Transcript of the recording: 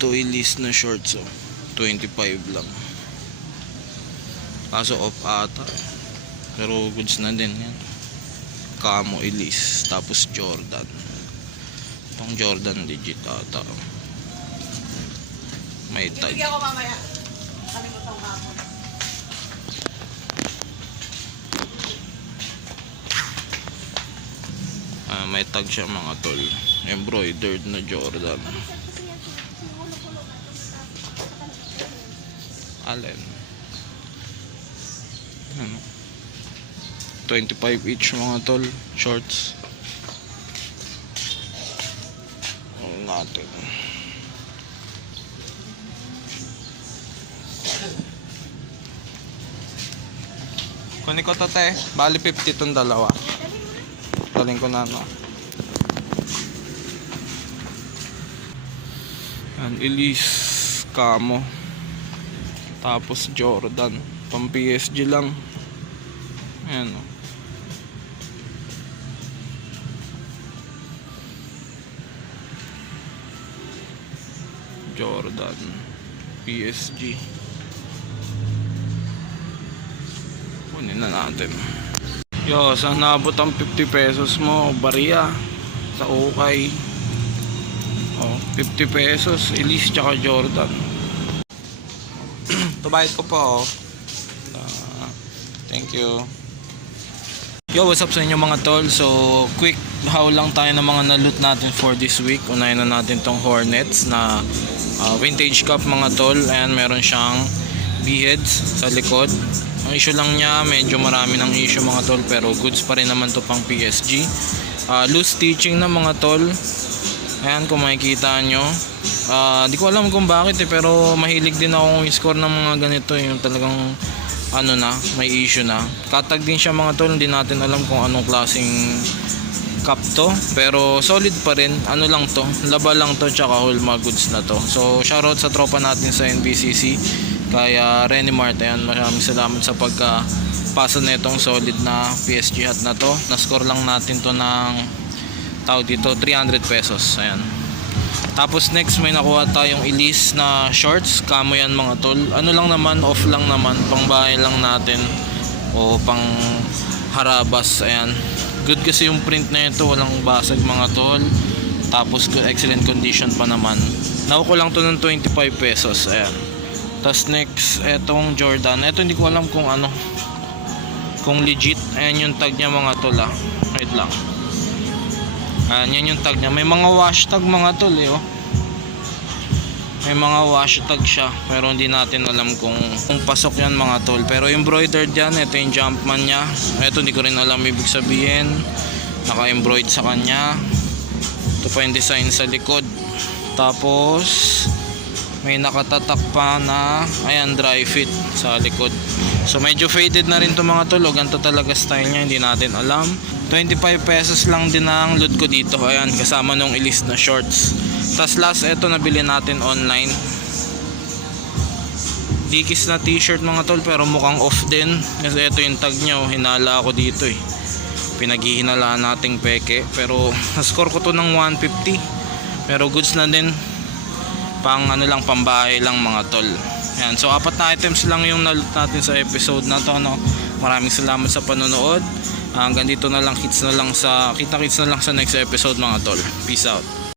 Ito ilis na shorts oh. 25 lang. Kaso off ata. eh. Pero goods na din yan. Camo ilis. Tapos Jordan. Itong Jordan legit ata. oh. May tag. Bigyan ko mamaya. Kalimutan ako. Ah, may tag siya mga tol. Embroidered na Jordan. Allen. Ano? 25 each mga tol. Shorts. Natin. Kunin ko to te. Bali 50 tong dalawa. Daling ko na no. Yan, Elise Camo. Tapos Jordan. Pang PSG lang. Ayan o. Jordan. PSG. Kunin na natin. Yo, saan naabot ang 50 pesos mo? Bariya. Sa ukay. Oh, 50 pesos. Elise tsaka Jordan. Tubayad ko po. Oh. Ah, thank you. Yo, what's up sa inyo mga tol? So, quick how lang tayo ng mga na-loot natin for this week. Unahin na natin tong Hornets na ah, vintage cup mga tol. Ayan, meron siyang beheads sa likod. Ang issue lang niya, medyo marami ng issue mga tol pero goods pa rin naman to pang PSG. Ah, loose stitching na mga tol. Ayan, kung makikita nyo. Ah, di ko alam kung bakit eh, pero mahilig din ako i-score ng mga ganito eh, yung talagang ano na, may issue na. Katag din siya mga tol, hindi natin alam kung anong klaseng cup to. Pero solid pa rin, ano lang to, laba lang to, tsaka Hulma goods na to. So, shoutout sa tropa natin sa NBCC, kaya Renny Mart, ayan, maraming salamat sa pagka pasa na itong solid na PSG hat na to. Na-score lang natin to ng tao dito 300 pesos ayan tapos next may nakuha tayong Elise na shorts. Kamo yan mga tol. Ano lang naman off lang naman. Pang bahay lang natin. O pang harabas ayan. Good kasi yung print na ito. Walang basag mga tol. Tapos excellent condition pa naman. Nakuha ko lang to ng 25 pesos ayan. Tapos next etong Jordan. Eto hindi ko alam kung ano. Kung legit. Ayan yung tag niya mga tol ah. Wait lang Ayan, yan yung tag niya. May mga wash tag mga tol eh, oh. May mga wash tag siya. Pero hindi natin alam kung, kung pasok yan mga tol. Pero embroidered yan. Ito yung jumpman niya. Ito hindi ko rin alam ibig sabihin. Naka-embroid sa kanya. Ito pa yung design sa likod. Tapos, may nakatatak pa na ayan dry fit sa likod. So medyo faded na rin to mga tol. O ganito talaga style niya hindi natin alam. 25 pesos lang din ang load ko dito. Ayan kasama nung ilis na shorts. Tas last eto nabili natin online. Dikis na t-shirt mga tol pero mukhang off din. Kasi ito yung tag niya oh, hinala ako dito eh. Pinaghihinala nating peke. Pero na-score ko to ng 150 pero goods na din pang ano lang pambahay lang mga tol. Yan so apat na items lang yung naloot natin sa episode na to no? Maraming salamat sa panonood. Hanggang dito na lang kits na lang sa kita kits na lang sa next episode mga tol. Peace out